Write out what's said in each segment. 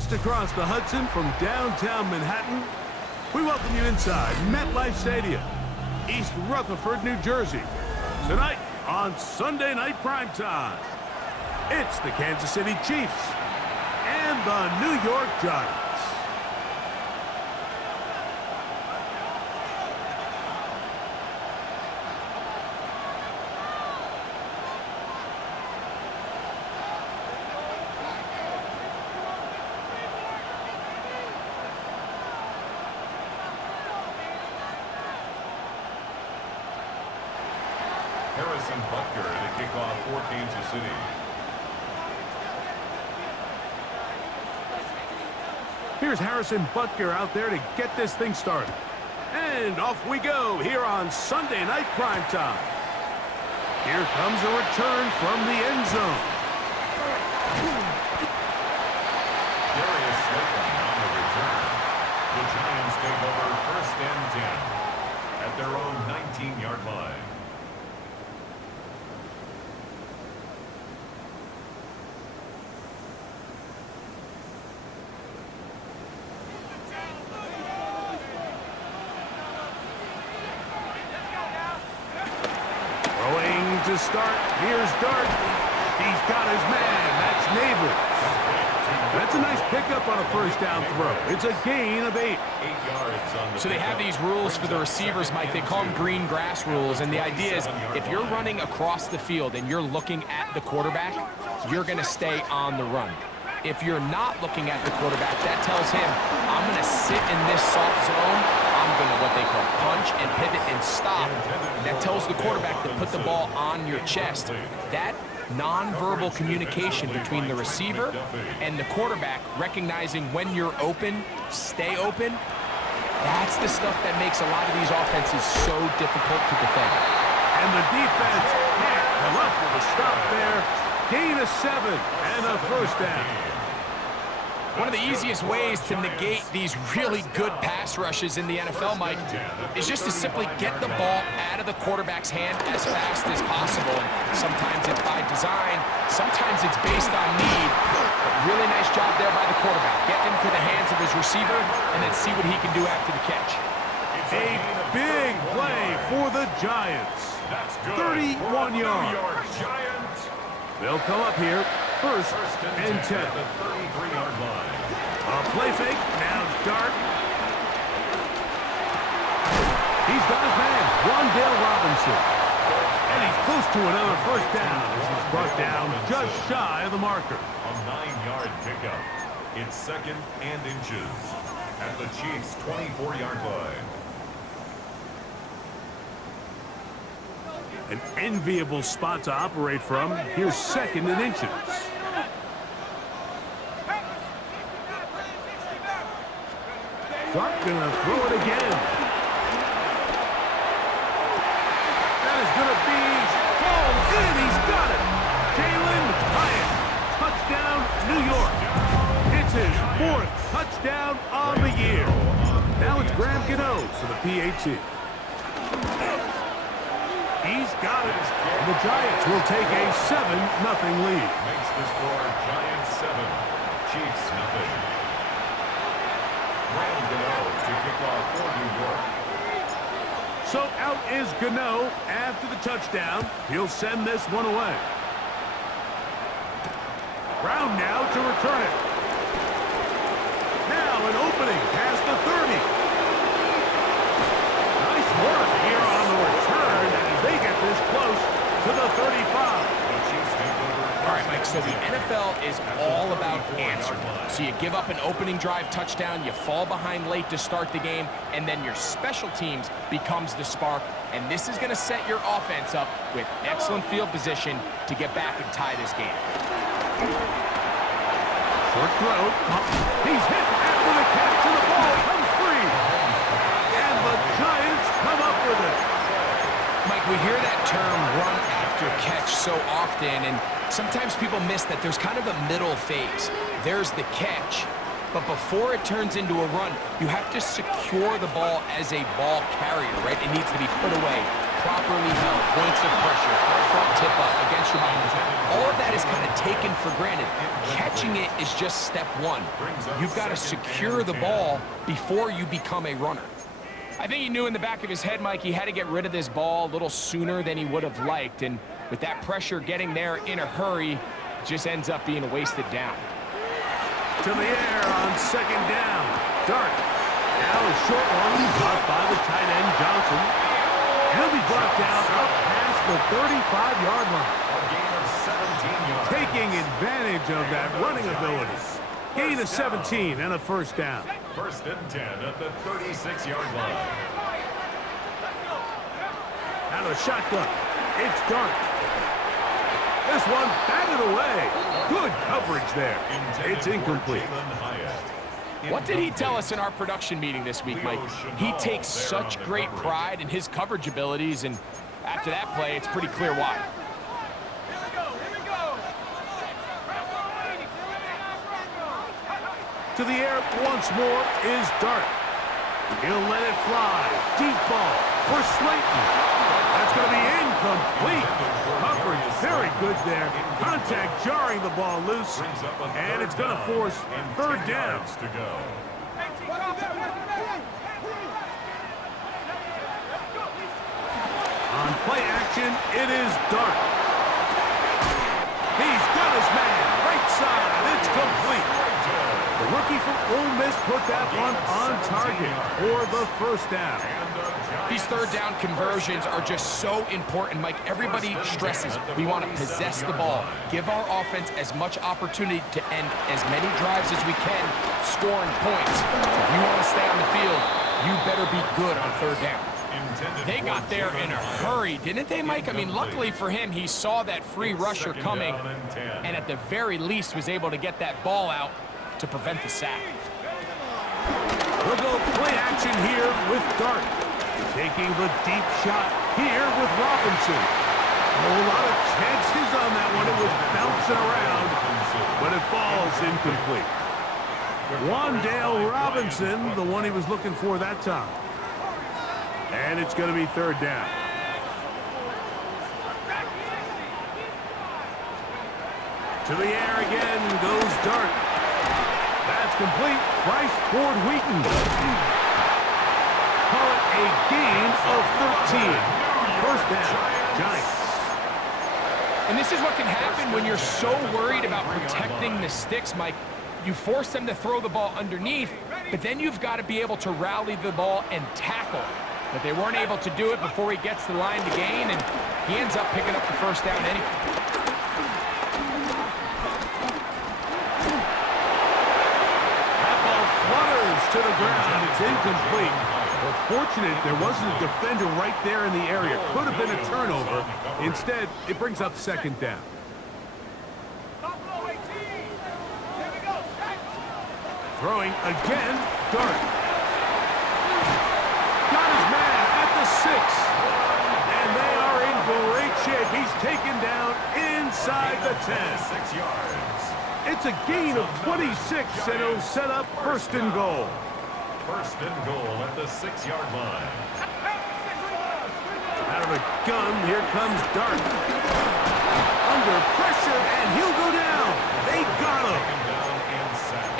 Just across the Hudson from downtown Manhattan, we welcome you inside MetLife Stadium, East Rutherford, New Jersey. Tonight on Sunday Night Primetime, it's the Kansas City Chiefs and the New York Giants. Harrison Butker to kick off for Kansas City. Here's Harrison Butker out there to get this thing started. And off we go here on Sunday Night Primetime. Here comes a return from the end zone. Darius Slayton on the return. The Giants take over 1st and 10 at their own 19-yard line. To start, here's Dart. He's got his man. That's Neighbors. That's a nice pickup on a first down throw. It's a gain of 8. 8 yards on the So they have these rules for the receivers, Mike. They call them green grass rules. And the idea is if you're running across the field and you're looking at the quarterback, you're going to stay on the run. If you're not looking at the quarterback, that tells him, I'm going to sit in this soft zone. I'm going to what they call punch and pivot and stop. And that tells the quarterback to put the ball on your chest. That nonverbal communication between the receiver and the quarterback, recognizing when you're open, stay open, that's the stuff that makes a lot of these offenses so difficult to defend. And the defense can't come up with a stop there. Gain of 7 and a first down. One of the easiest ways to negate these really good pass rushes in the NFL, Mike, is just to simply get the ball out of the quarterback's hand as fast as possible. And sometimes it's by design, sometimes it's based on need. But really nice job there by the quarterback. Get into the hands of his receiver and then see what he can do after the catch. A big play for the Giants. 31 yards. They'll come up here, 1st and 10. 33-yard line. A play fake, now Dart. He's got his man, Wandale Robinson. And he's close to another first down as he's brought down just shy of the marker. A 9-yard pickup. It's 2nd and inches at the Chiefs' 24-yard line. An enviable spot to operate from. Here's 2nd and inches. Dart gonna throw it again. That is gonna be called in. He's got it. Jalen Hyatt. Touchdown, New York. It's his 4th touchdown on the year. Now it's Graham Gano for the PAT. He's got it. And the Giants will take a 7-0 lead. Makes the score Giants 7, Chiefs 0. Graham Gano to kick off for New York. So out is Gano after the touchdown. He'll send this one away. Brown now to return it. Now an opening past the 30. Nice work here on the return as they get this close to the 35. All right, Mike, so the NFL is all about answering. So you give up an opening drive touchdown, you fall behind late to start the game, and then your special teams becomes the spark. And this is going to set your offense up with excellent field position to get back and tie this game. Short throw. He's hit after the catch, and the ball comes free. And the Giants come up with it. Mike, we hear that term run after catch so often, and sometimes people miss that there's kind of a middle phase. There's the catch, but before it turns into a run, you have to secure the ball as a ball carrier, right? It needs to be put away. properly held, points of pressure, front tip up against your body. All of that is kind of taken for granted. Catching it is just step one. You've got to secure the ball before you become a runner. I think he knew in the back of his head, Mike, he had to get rid of this ball a little sooner than he would have liked. And with that pressure getting there in a hurry, it just ends up being a wasted down. To the air on second down. Dart. Now a short one blocked by the tight end, Johnson. He'll be brought down up past the 35-yard line. A gain of 17 yards. Taking advantage of that running ability. Gain of 17 and a first down. First and 10 at the 36-yard line. Out of the shotgun. It's Dart. This one batted away. Good coverage there. It's incomplete. What did he tell us in our production meeting this week, Mike? He takes such great pride in his coverage abilities, and after that play, it's pretty clear why. To the air once more is Dart. He'll let it fly. Deep ball for Slayton. That's going to be incomplete. Coverage very good there. Contact jarring the ball loose. And it's going to force third down. To go. On play action, it is Dart. He's got his man. Right side. It's complete. The rookie from Ole Miss put that one on target for the first down. These third down conversions are just so important, Mike. Everybody stresses we want to possess the ball, give our offense as much opportunity to end as many drives as we can, scoring points. So if you want to stay on the field, you better be good on third down. They got there in a hurry, didn't they, Mike? I mean, luckily for him, he saw that free rusher coming and at the very least was able to get that ball out to prevent the sack. We'll go play action here with Dart. Taking the deep shot here with Robinson. A whole lot of chances on that one. It was bouncing around, but it falls incomplete. Wandale Robinson, the one he was looking for that time. And it's going to be third down. To the air again goes Dart. That's complete. Bryce Ford Wheaton. Call it a gain of 13. First down, Giants. And this is what can happen when you're so worried about protecting the sticks, Mike. You force them to throw the ball underneath, but then you've got to be able to rally the ball and tackle. But they weren't able to do it before he gets the line to gain, and he ends up picking up the first down anyway. To the ground. It's incomplete. Well, fortunate there wasn't a defender right there in the area. Could have been a turnover. Instead, it brings up second down. Throwing again, Dart. Got his man at the 6. And they are in great shape. He's taken down inside the 10. 6 yards. It's a gain of 26, and it'll set up first and goal. First and goal at the 6-yard line. Out of the gun, here comes Dart. Under pressure, and he'll go down. They got him.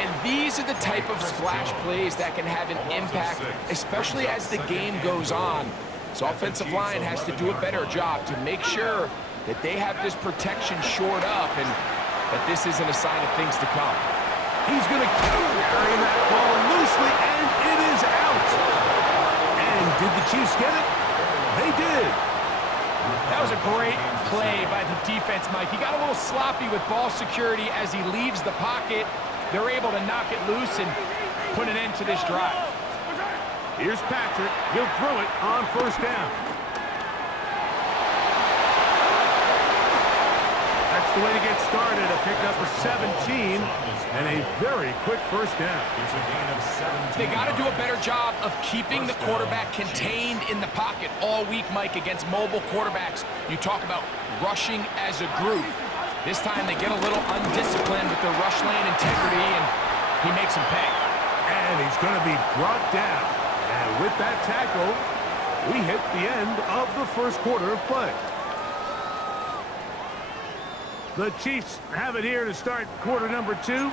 And these are the type of splash plays that can have an impact, especially as the game goes on. So offensive line has to do a better job to make sure that they have this protection shored up and that this isn't a sign of things to come. He's going to carry that ball loosely, and it is out. And did the Chiefs get it? They did. That was a great play by the defense, Mike. He got a little sloppy with ball security as he leaves the pocket. They're able to knock it loose and put an end to this drive. Here's Patrick. He'll throw it on first down. That's the way to get started. A pickup of 17 and a very quick first down. It's a gain of 17. They got to do a better job of keeping the quarterback contained in the pocket all week, Mike, against mobile quarterbacks. You talk about rushing as a group. This time they get a little undisciplined with their rush lane integrity, and he makes them pay. And he's going to be brought down. And with that tackle, We hit the end of the first quarter of play. The Chiefs have it here to start quarter number 2.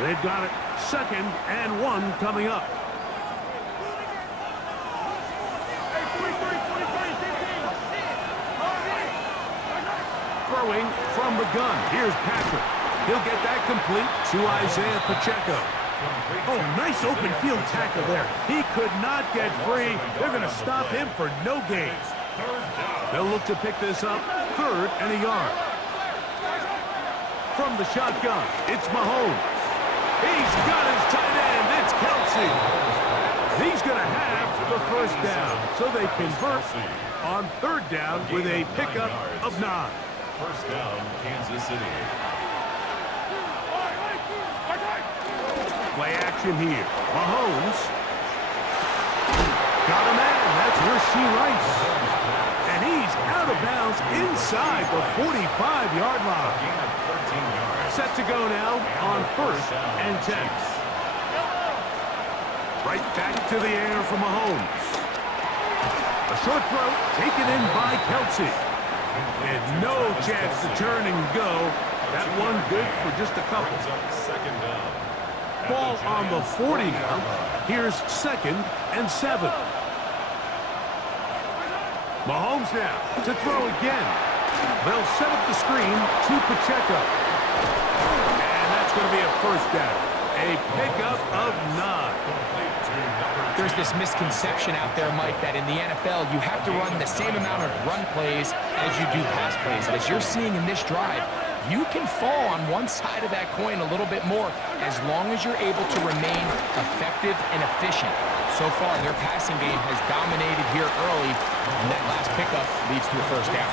They've got it 2nd and 1 coming up. Throwing from the gun. Here's Patrick. He'll get that complete to Isaiah Pacheco. Oh, nice open field tackle there. He could not get free. They're going to stop him for no gain. They'll look to pick this up 3rd and a yard. From the shotgun, it's Mahomes. He's got his tight end. It's Kelsey. He's going to have the first down, so they convert on 3rd down with a pickup of 9. First down, Kansas City. Play action here. Mahomes. Got a man. That's Rasheed Rice. And he's out of bounds inside the 45-yard line. Set to go now on 1st and 10. Right back to the air for Mahomes. A short throw taken in by Kelsey. And no chance to turn and go. That one good for just a couple. Second down. Ball on the 40 now. Here's 2nd and 7. Mahomes now to throw again. They'll set up the screen to Pacheco. And that's going to be a first down. A pickup of 9. There's this misconception out there, Mike, that in the NFL, you have to run the same amount of run plays as you do pass plays. As you're seeing in this drive, you can fall on one side of that coin a little bit more as long as you're able to remain effective and efficient. So far, their passing game has dominated here early, and that last pickup leads to a first down.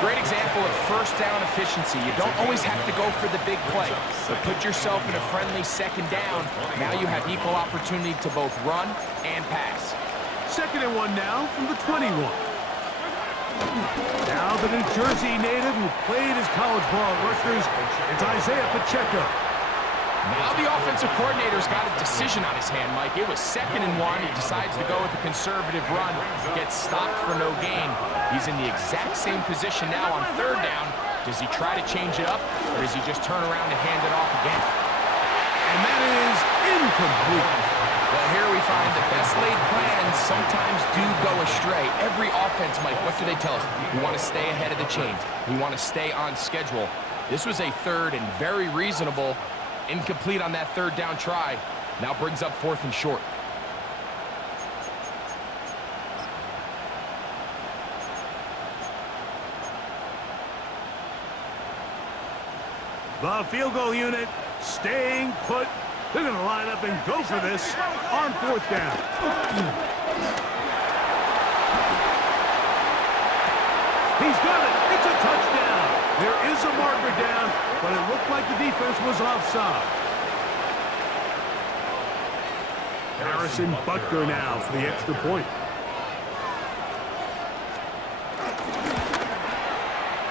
Great example of first down efficiency. You don't always have to go for the big play, but put yourself in a friendly 2nd down. Now you have equal opportunity to both run and pass. 2nd and 1 now from the 21. Now the New Jersey native who played his college ball at Rutgers, it's Isaiah Pacheco. Now the offensive coordinator's got a decision on his hand, Mike. It was 2nd and 1. He decides to go with a conservative run, gets stopped for no gain. He's in the exact same position now on 3rd down. Does he try to change it up, or does he just turn around and hand it off again? And that is incomplete. Well, here we find the best laid plans sometimes do go astray. Every offense, Mike, what do they tell us? We want to stay ahead of the chains. We want to stay on schedule. This was a 3rd and very reasonable. Incomplete on that 3rd down try. Now brings up 4th and short. The field goal unit staying put. They're going to line up and go for this on 4th down. He's got it. It's a touchdown. There is a marker down, but it looked like the defense was offside. Harrison Butker now for the extra point.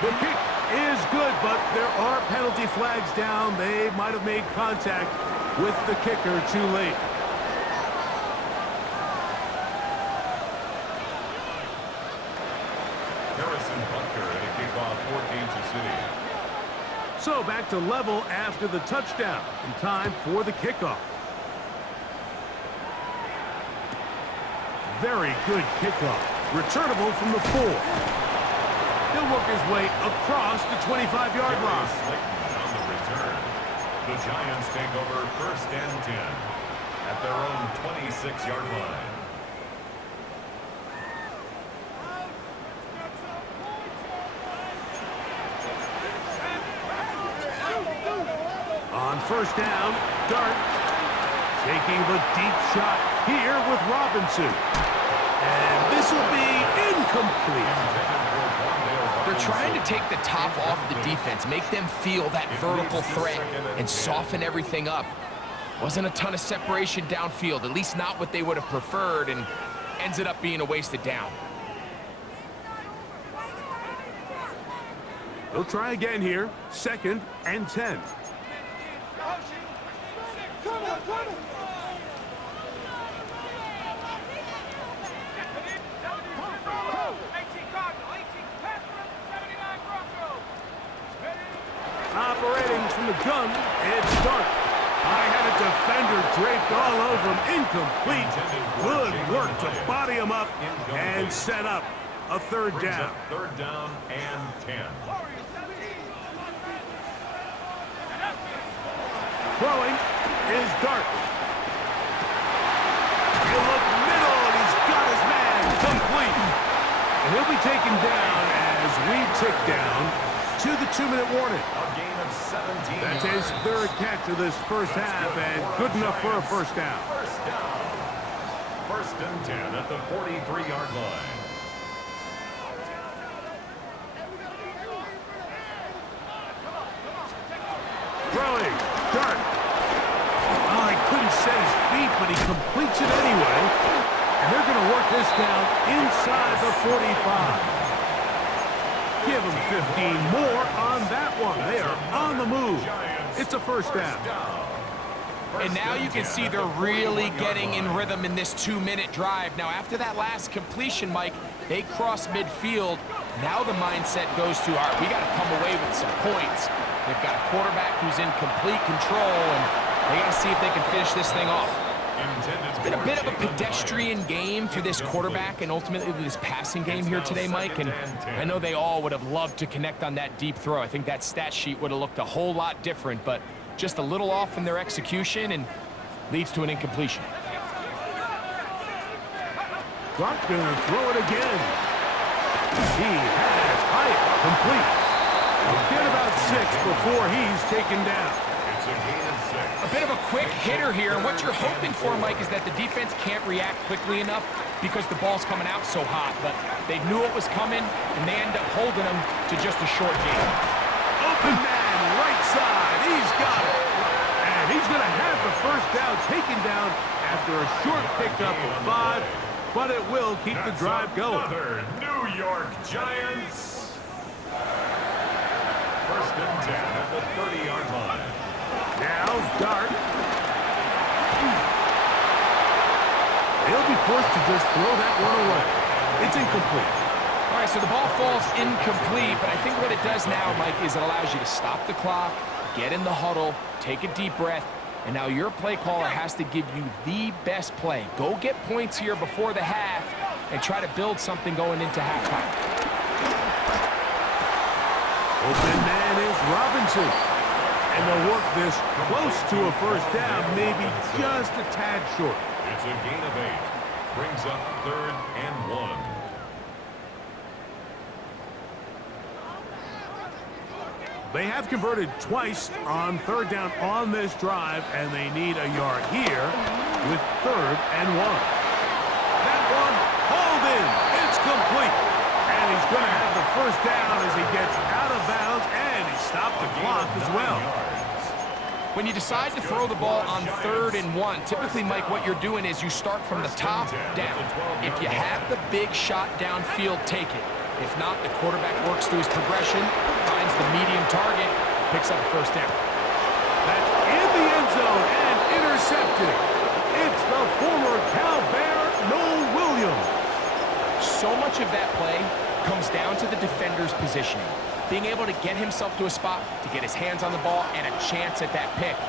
The kick is good, but there are penalty flags down. They might have made contact with the kicker too late. Harrison Butker at a kickoff for Kansas City. So back to level after the touchdown. In time for the kickoff. Very good kickoff. Returnable from the 4. He'll work his way across the 25-yard line. On the return. The Giants take over 1st and 10 at their own 26-yard line. On 1st down, Dart taking the deep shot here with Robinson. And this will be incomplete. They're trying to take the top off the defense, make them feel that vertical threat, and soften everything up. Wasn't a ton of separation downfield, at least not what they would have preferred, and ends it up being a wasted down. They'll try again here. 2nd and 10. Operating from the gun, it's Dart. I had a defender draped all over him. Incomplete. Good work to body him up and set up a third down. Third down and 10. Throwing is Dart. He'll look middle, and he's got his man complete. And he'll be taken down as we tick down to the 2-minute warning. A gain of 17. That's his third catch of this first half, and good enough for a first down. First down. First and 10 at the 43-yard line. Throwing, Dart. Oh, he couldn't set his feet, but he completes it anyway. And they're going to work this down inside the 45. Give him 15 more on that one. They are on the move. It's a first down. And now you can see they're really getting in rhythm in this 2-minute drive. Now, after that last completion, Mike, they cross midfield. Now the mindset goes to, all right, we got to come away with some points. They've got a quarterback who's in complete control, and they got to see if they can finish this thing off. It's been a bit of a pedestrian game for this quarterback and ultimately this passing game here today, Mike. And I know they all would have loved to connect on that deep throw. I think that stat sheet would have looked a whole lot different, but just a little off in their execution and leads to an incompletion. Dart gonna throw it again. He has Hyatt complete. He'll get about 6 before he's taken down. It's a gain of 6. A bit of a quick hitter here, and what you're hoping for, Mike, is that the defense can't react quickly enough because the ball's coming out so hot, but they knew it was coming, and they end up holding them to just a short game. Open man, right side, he's got it. And he's going to have the first down taken down after a short pickup of 5, but it will keep the drive going. Another New York Giants. First and 10 at the 30-yard line. Now, Dart. He'll be forced to just throw that one away. It's incomplete. All right, so the ball falls incomplete, but I think what it does now, Mike, is it allows you to stop the clock, get in the huddle, take a deep breath, and now your play caller has to give you the best play. Go get points here before the half and try to build something going into halftime. Open man is Robinson. And they'll work this close to a first down, maybe just a tad short. It's a gain of 8. Brings up 3rd and 1. They have converted twice on 3rd down on this drive, and they need a yard here with 3rd and 1. That one hauled in. It's complete. And he's going to have the first down as he gets out of bounds, and he stopped the clock as well. When you decide to throw the ball on 3rd and 1, typically, Mike, what you're doing is you start from the top down. If you have the big shot downfield, take it. If not, the quarterback works through his progression, finds the medium target, picks up a first down. That's in the end zone and intercepted. It's the former Cal Bear, Noel Williams. So much of that play comes down to the defender's positioning. Being able to get himself to a spot, to get his hands on the ball, and a chance at that pick.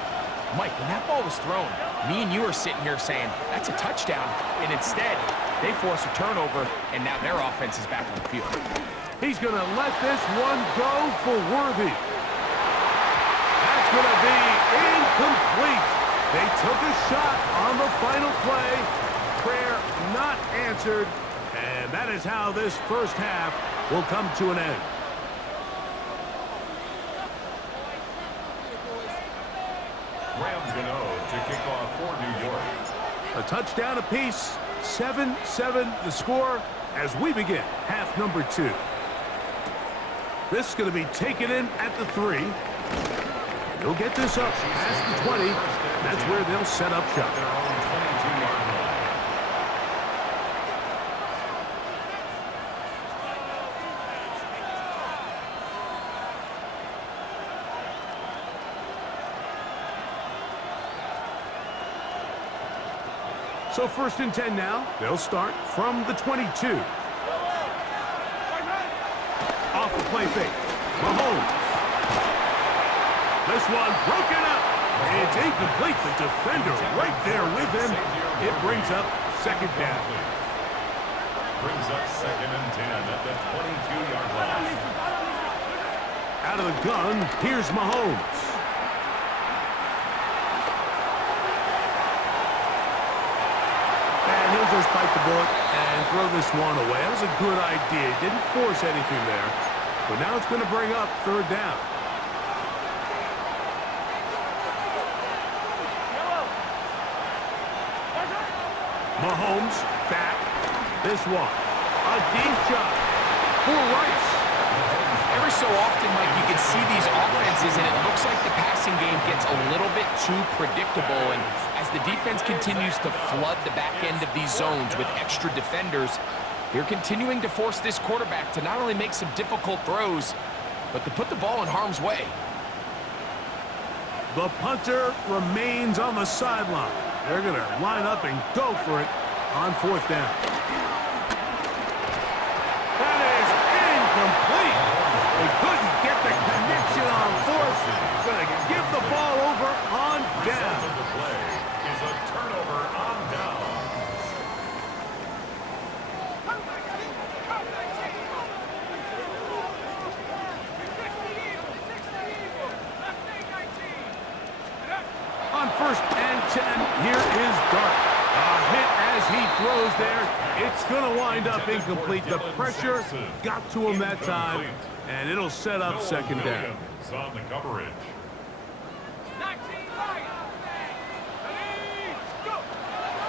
Mike, when that ball was thrown, me and you are sitting here saying, that's a touchdown, and instead, they force a turnover, and now their offense is back on the field. He's going to let this one go for Worthy. That's going to be incomplete. They took a shot on the final play. Prayer not answered, and that is how this first half will come to an end. Rams going to kick off for New York. A touchdown apiece, 7-7 the score as we begin half number 2. This is going to be taken in at the 3. They'll get this up past the 20. That's where they'll set up shop. Their own 22-yard line. So 1st and 10 now. They'll start from the 22. Off the play fake. Mahomes. This one broken up. It's incomplete. The defender right there with him. It brings up second down. Brings up 2nd and 10 at the 22-yard line. Out of the gun, here's Mahomes. And he'll just bite the bullet and throw this one away. That was a good idea. He didn't force anything there. But now it's going to bring up 3rd down. Mahomes back. This one. A deep shot for Rice. Every so often, Mike, you can see these offenses, and it looks like the passing game gets a little bit too predictable. And as the defense continues to flood the back end of these zones with extra defenders, they're continuing to force this quarterback to not only make some difficult throws, but to put the ball in harm's way. The punter remains on the sideline. They're going to line up and go for it on 4th down. That is incomplete. They couldn't get the connection on 4th. Going to give the ball over on down. The play is a turnover on down. On 1st and 10, here is Dart. A hit as he throws there. It's going to wind up incomplete. The pressure got to him that time, and it'll set up 2nd down. On the coverage.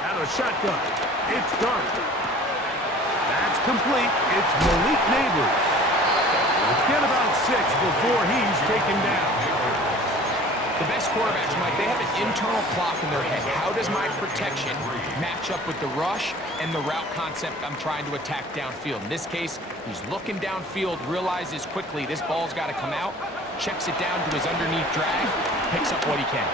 Out of shotgun. It's Dart. That's complete. It's Malik Neighbors. We'll get about 6 before he's taken down. The best quarterbacks, Mike, they have an internal clock in their head. How does my protection match up with the rush and the route concept I'm trying to attack downfield? In this case, he's looking downfield, realizes quickly this ball's got to come out, checks it down to his underneath drag, picks up what he can.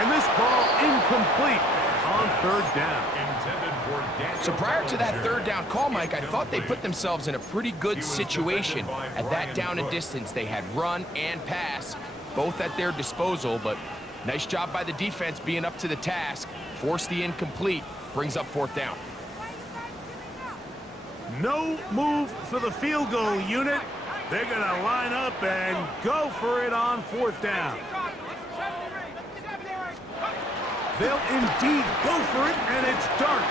And this ball incomplete on 3rd down. So prior to that 3rd down call, Mike, I thought they put themselves in a pretty good situation. At that down and distance, they had run and pass, both at their disposal, but nice job by the defense being up to the task. Force the incomplete, brings up 4th down. No move for the field goal unit. They're going to line up and go for it on 4th down. They'll indeed go for it, and it's Dart.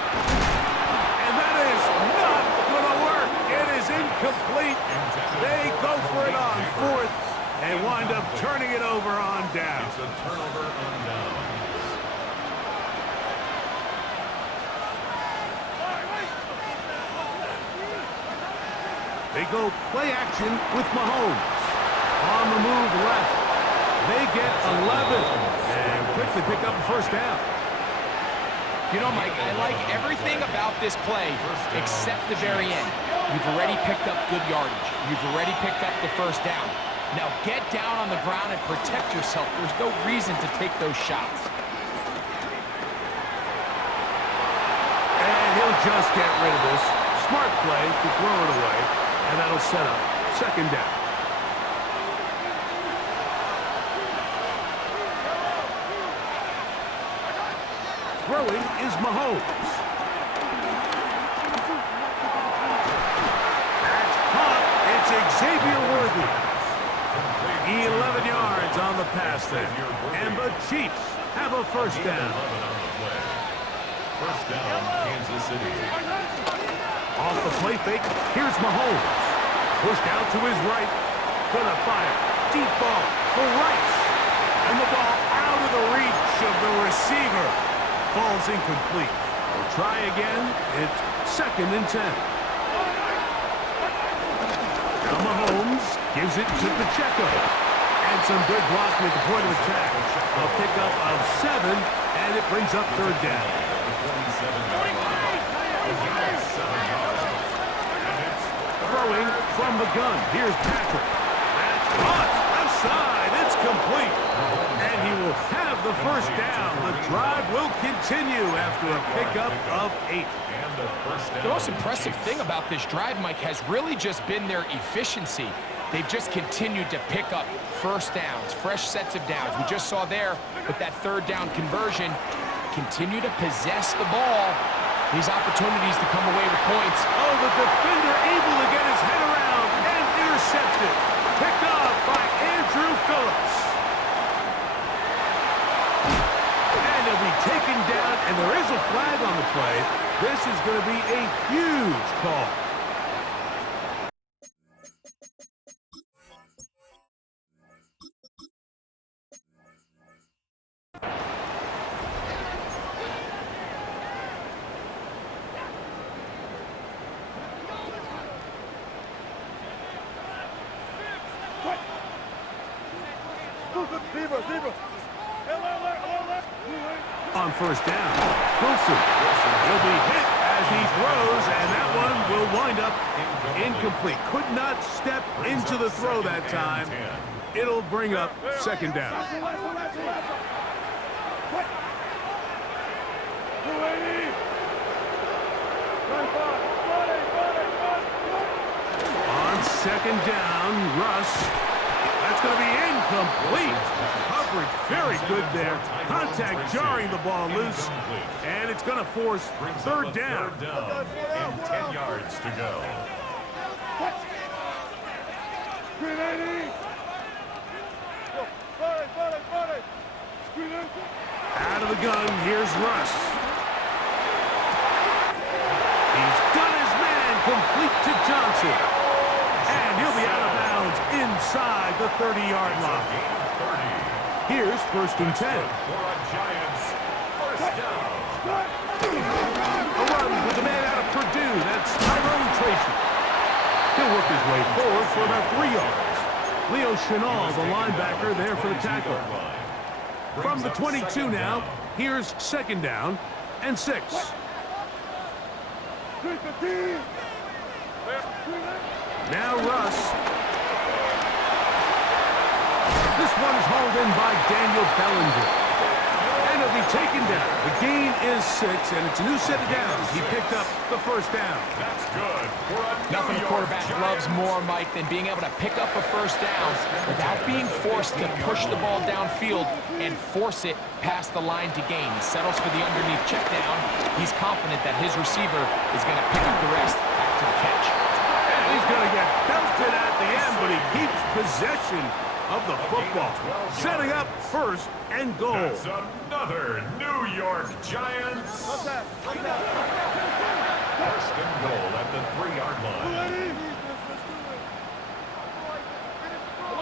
And that is not going to work. It is incomplete. They go for it on 4th. And wind up turning it over on down. It's a turnover on down. They go play action with Mahomes. On the move left. They get 11. And quickly pick up the 1st down. You know, Mike, I like everything about this play except the very end. You've already picked up good yardage. You've already picked up the 1st down. Now get down on the ground and protect yourself. There's no reason to take those shots. And he'll just get rid of this. Smart play to throw it away. And that'll set up 2nd down. Throwing is Mahomes. That's caught. It's Xavier Worthy. 11 yards on the pass there. And the Chiefs have a 1st down. 1st down, Kansas City. Off the play fake, here's Mahomes. Pushed out to his right. Gonna fire. Deep ball for Rice. And the ball out of the reach of the receiver. Falls incomplete. They'll try again. It's 2nd and 10. Now Mahomes gives it to Pacheco. And some good blocking at the point of attack. A pickup of 7, and it brings up 3rd down. Throwing from the gun. Here's Patrick. That's caught. Left side. It's complete. And he will have the 1st down. The drive will continue after a pickup of 8. The most impressive thing about this drive, Mike, has really just been their efficiency. They've just continued to pick up first downs, fresh sets of downs. We just saw there with that third down conversion, continue to possess the ball. These opportunities to come away with points. Oh, the defender able to get his head around and intercepted. Picked off by Andrew Phillips. And he'll be taken down, and there is a flag on the play. This is going to be a huge call. On first down, Wilson. He'll be hit as he throws, and that one will wind up incomplete. Could not step into the throw that time. It'll bring up second down. On second down, Russ. That's going to be incomplete. Coverage very good there. Contact jarring the ball loose. And it's going to force third down. And 10 yards to go. Out of the gun, here's Russ. He's got his man complete to Johnson. And he'll be out of bounds inside the 30-yard line. Here's first and 10. For a Giants first down. A run with the man out of Purdue. That's Tyrone Tracy. He'll work his way forward for about 3 yards. Leo Chenal, the linebacker, there for the tackle. From the 22 now, here's second down and 6. Now Russ. This one is hauled in by Daniel Bellinger. And he'll be taken down. The gain is 6, and it's a new set of downs. He picked up the first down. That's good. Nothing a quarterback loves more, Mike, than being able to pick up a first down without being forced to push the ball downfield and force it past the line to gain. He settles for the underneath check down. He's confident that his receiver is going to pick up the rest after the catch. And he's going to get belted at the end, but he keeps possession of the football. Setting up first and goal. That's another New York Giants. First and goal at the 3-yard line.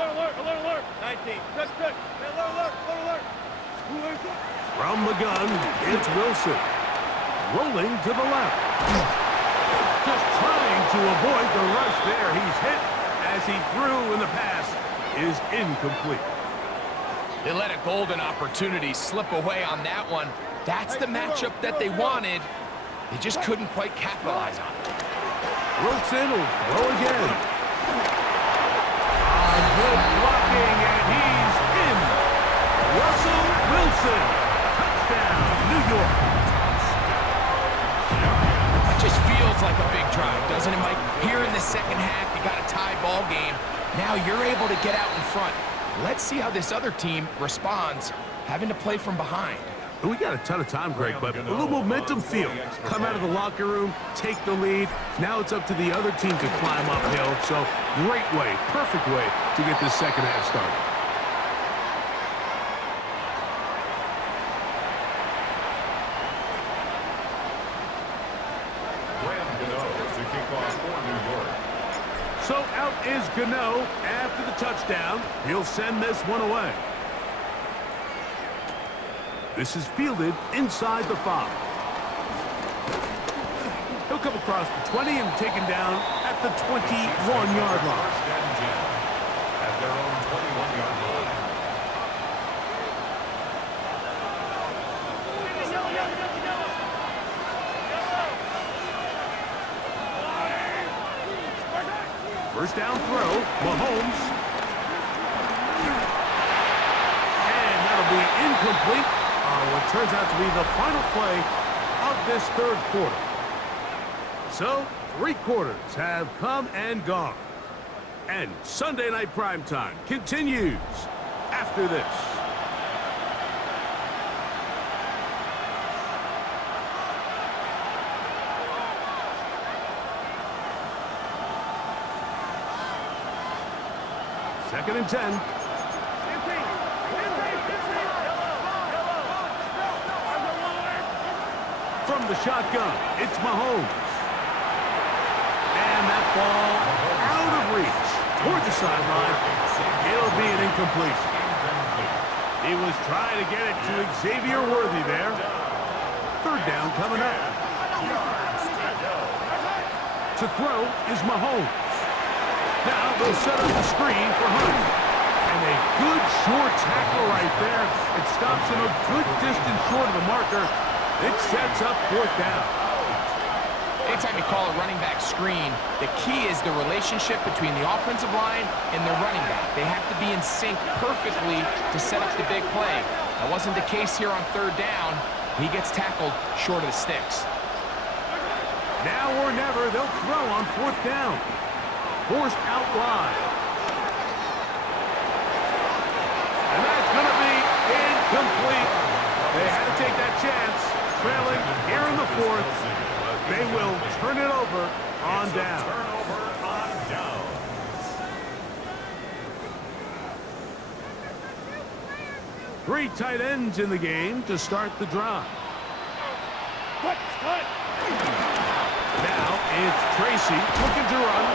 Alert. 19. Good. Alert. From the gun, it's Wilson. Rolling to the left. Just trying to avoid the rush there. He's hit as he threw, and the pass is incomplete. They let a golden opportunity slip away on that one. That's the matchup that they wanted. They just couldn't quite capitalize on it. Wilson will throw again. Good blocking, and he's in. Russell Wilson. Touchdown, New York. It just feels like a big drive, doesn't it, Mike? Here in the second half, you got a tie ball game. Now you're able to get out in front. Let's see how this other team responds, having to play from behind. We got a ton of time, Greg, but a little momentum feel. Come out of the locker room, take the lead. Now it's up to the other team to climb uphill. So great way, perfect way to get this second half started. So out is Gano after the touchdown. He'll send this one away. This is fielded inside the 5. He'll come across the 20 and taken down at the 21-yard line. First and 10 at their own 21-yard line. First down throw, Mahomes. And that'll be incomplete. What turns out to be the final play of this third quarter. So, 3 quarters have come and gone. And Sunday Night Primetime continues after this. Second and 10. From the shotgun, it's Mahomes. And that ball out of reach toward the sideline. It'll be an incompletion. He was trying to get it to Xavier Worthy there. Third down coming up. To throw is Mahomes. Now they'll set up the screen for Hunt. And a good short tackle right there. It stops him a good distance short of the marker. It sets up fourth down. Anytime you call a running back screen, the key is the relationship between the offensive line and the running back. They have to be in sync perfectly to set up the big play. That wasn't the case here on third down. He gets tackled short of the sticks. Now or never, they'll throw on fourth down. Forced out wide. And that's going to be incomplete. They had to take that chance. Trailing here in the fourth. They will turn it over on down. Turnover on downs. Three tight ends in the game to start the drive. Now it's Tracy looking to run.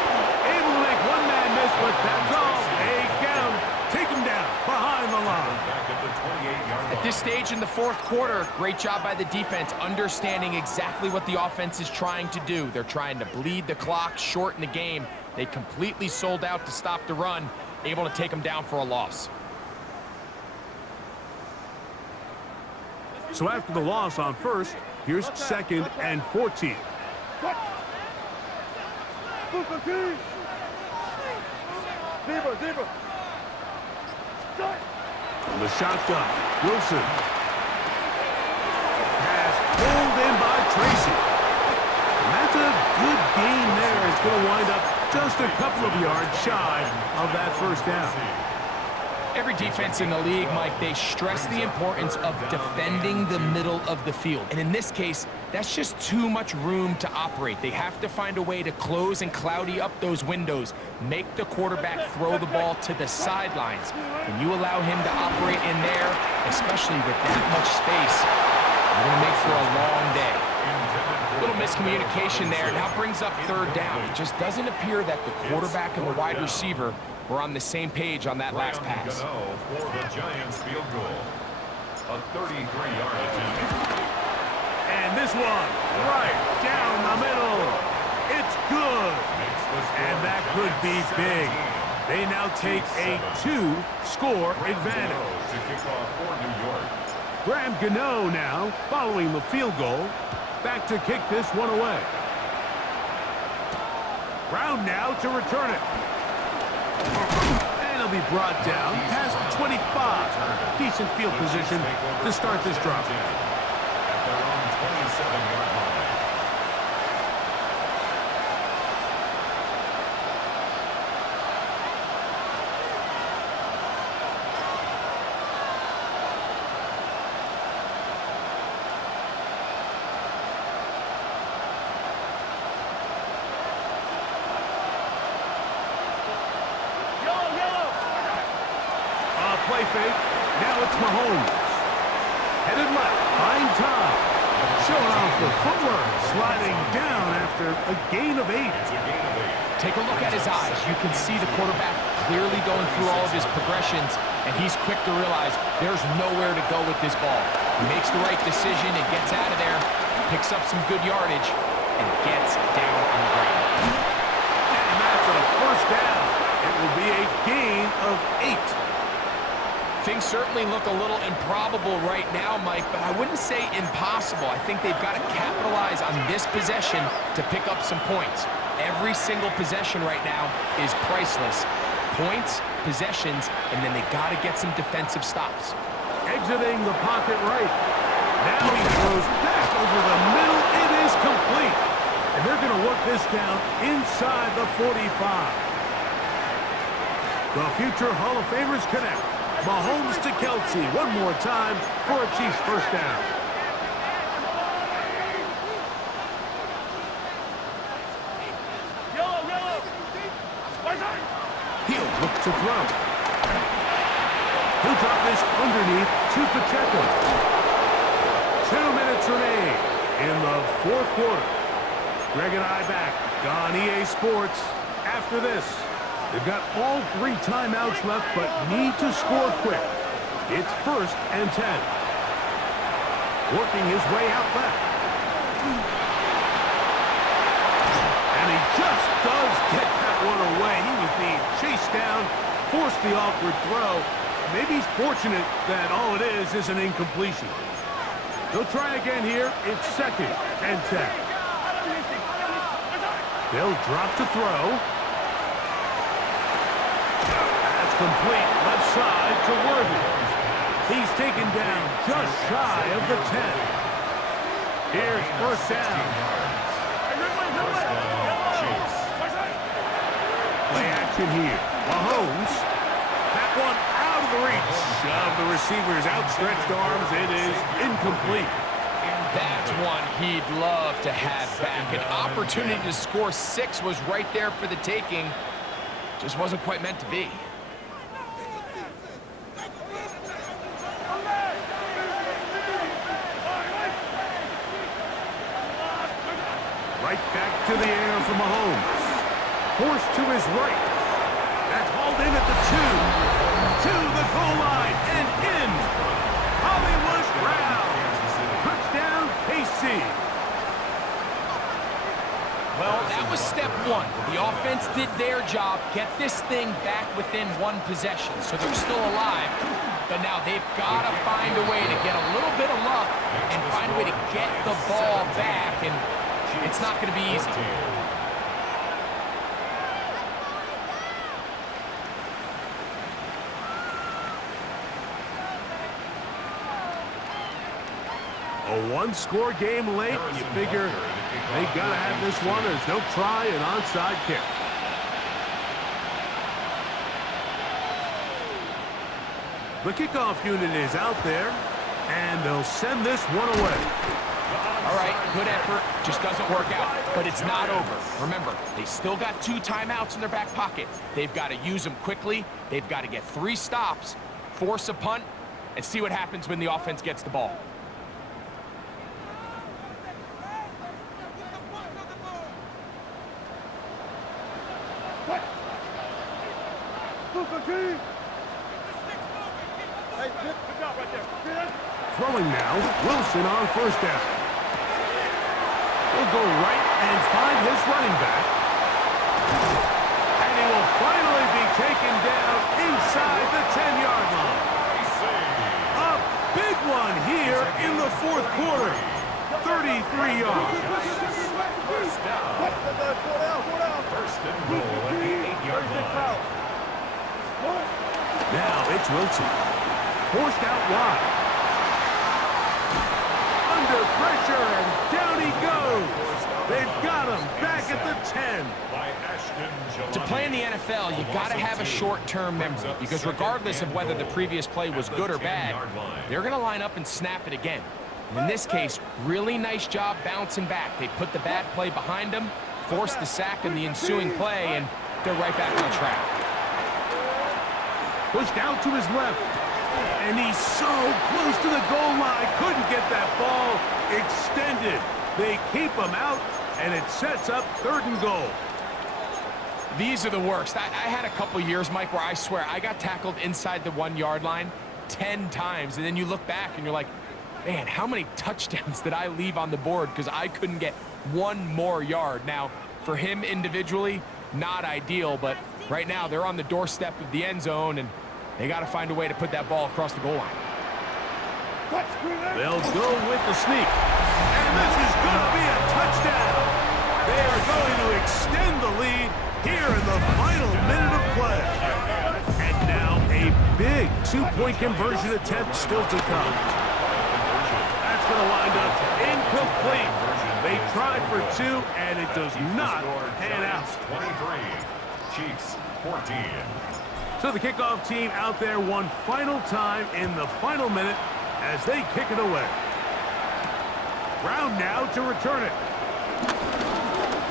Able to make one man miss, but that's all. They get him. Take him down behind the line. Back at the 28-yard line. At this stage in the fourth quarter, great job by the defense understanding exactly what the offense is trying to do. They're trying to bleed the clock, shorten the game. They completely sold out to stop the run, able to take them down for a loss. So after the loss on first, here's second and 14. From the shotgun, Wilson has pulled in by Tracy. And that's a good gain there. It's going to wind up just a couple of yards shy of that first down. Every defense in the league, Mike, they stress the importance of defending the middle of the field. And in this case, that's just too much room to operate. They have to find a way to close and cloudy up those windows, make the quarterback throw the ball to the sidelines. When you allow him to operate in there, especially with that much space, you're going to make for a long day. A little miscommunication there. Now brings up third down. It just doesn't appear that the quarterback and the wide receiver were on the same page on that last pass. For the Giants field goal. A 33-yard attempt. And this one right down the middle. It's good. And that could be big. They now take a 2-score advantage. To kick off for New York. Graham Gano now following the field goal. Back to kick this one away. Brown now to return it. And he'll be brought down past the 25. Decent field position to start this drive. At their own 27-yard line. Play fake. Now it's Mahomes. Headed left. Buying time. Showing off the footwork. Sliding down after a gain of 8. Take a look at his eyes. You can see the quarterback clearly going through all of his progressions, and he's quick to realize there's nowhere to go with this ball. He makes the right decision and gets out of there, picks up some good yardage, and gets down on the ground. And that's a first down. It will be a gain of 8. Things certainly look a little improbable right now, Mike, but I wouldn't say impossible. I think they've got to capitalize on this possession to pick up some points. Every single possession right now is priceless. Points, possessions, and then they got to get some defensive stops. Exiting the pocket right. Now he throws back over the middle. It is complete. And they're going to work this down inside the 45. The future Hall of Famers connect. Mahomes to Kelsey one more time for a Chiefs first down. He'll look to throw. He'll drop this underneath to Pacheco. 2 minutes remain in the fourth quarter. Greg and I back on EA Sports after this. They've got all 3 timeouts left, but need to score quick. It's 1st and 10. Working his way out left. And he just does get that one away. He was being chased down, forced the awkward throw. Maybe he's fortunate that all it is an incompletion. They'll try again here. It's 2nd and 10. They'll drop to throw. That's complete left side to Worthy. He's taken down just shy of the 10. Here's 1st down. Play action here. Mahomes. That one out of the reach of the receiver's outstretched arms. It is incomplete. That's one he'd love to have back. An opportunity to score 6 was right there for the taking. Just wasn't quite meant to be. Right back to the air for Mahomes. Forced to his right. That's hauled in at the 2. To the goal line and in. Hollywood Brown. Touchdown, KC. Well, that was step 1. The offense did their job, get this thing back within 1 possession, so they're still alive. But now they've got to find a way to get a little bit of luck and find a way to get the ball back, and it's not going to be easy. A 1-score game late. You figure they got to have this one as they'll try an onside kick. The kickoff unit is out there, and they'll send this one away. All right, good effort. Just doesn't work out, but it's not over. Remember, they still got 2 timeouts in their back pocket. They've got to use them quickly. They've got to get 3 stops, force a punt, and see what happens when the offense gets the ball. Throwing now, Wilson on 1st down. He'll go right and find his running back. And he will finally be taken down inside the 10-yard line. A big one here in the 4th quarter. 33 yards. First down. First and goal at the 8-yard line. Now it's Wilson. Forced out wide. Under pressure, and down he goes. They've got him back at the 10. To play in the NFL, you got to have a short-term memory, because regardless of whether the previous play was good or bad, they're going to line up and snap it again. And in this case, really nice job bouncing back. They put the bad play behind them, forced the sack in the ensuing play, and they're right back on track. Pushed out to his left. And he's so close to the goal line. Couldn't get that ball extended. They keep him out, and it sets up 3rd and goal. These are the worst. I had a couple years, Mike, where I swear I got tackled inside the 1-yard line 10 times. And then you look back and you're like, man, how many touchdowns did I leave on the board because I couldn't get 1 more yard? Now, for him individually, not ideal, but right now they're on the doorstep of the end zone, and they got to find a way to put that ball across the goal line. They'll go with the sneak. And this is going to be a touchdown. They are going to extend the lead here in the final minute of play. And now a big 2-point conversion attempt still to come. That's going to wind up incomplete. They try for 2, and it does not pan out. 23, Chiefs 14. So the kickoff team out there one final time in the final minute as they kick it away. Brown now to return it.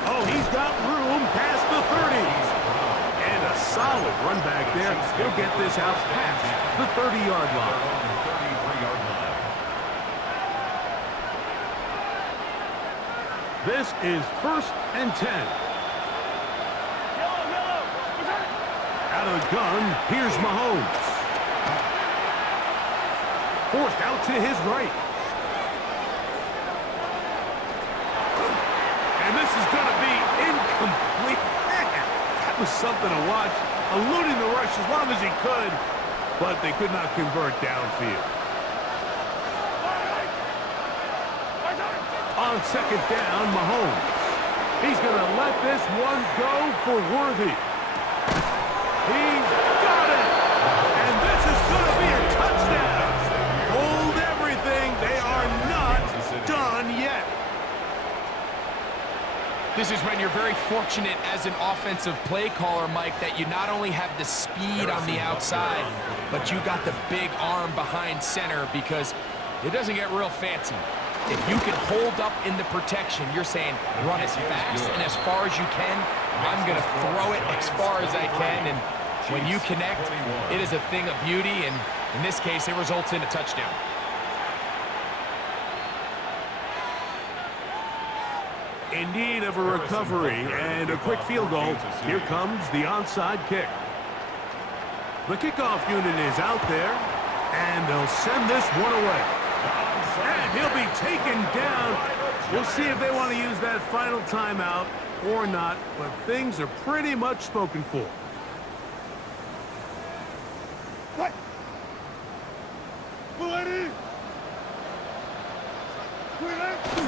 Oh, he's got room past the 30. And a solid run back there. He'll get this out past the 30-yard line. 33-yard line. This is 1st and 10. Out of the gun, here's Mahomes. Forced out to his right. And this is going to be incomplete. That was something to watch. Eluding the rush as long as he could, but they could not convert downfield. On 2nd down, Mahomes. He's going to let this one go for Worthy. He's got it! And this is going to be a touchdown! Hold everything. They are not done yet. This is when you're very fortunate as an offensive play caller, Mike, that you not only have the speed on the outside, but you got the big arm behind center because it doesn't get real fancy. If you can hold up in the protection, you're saying run as fast and as far as you can. I'm going to throw it as far as I can, and when you connect, it is a thing of beauty, and in this case, it results in a touchdown. In need of a recovery and a quick field goal. Here comes the onside kick. The kickoff unit is out there, and they'll send this one away. And he'll be taken down. We'll see if they want to use that final timeout or not, but things are pretty much spoken for. What?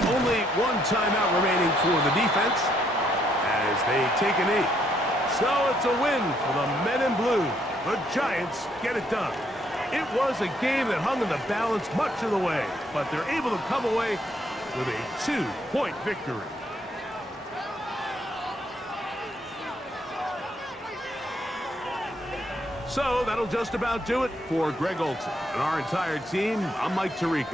Only one timeout remaining for the defense as they take a knee. So it's a win for the men in blue. The Giants get it done. It was a game that hung in the balance much of the way, but they're able to come away with a 2-point victory. So that'll just about do it for Greg Olson and our entire team. I'm Mike Tirico.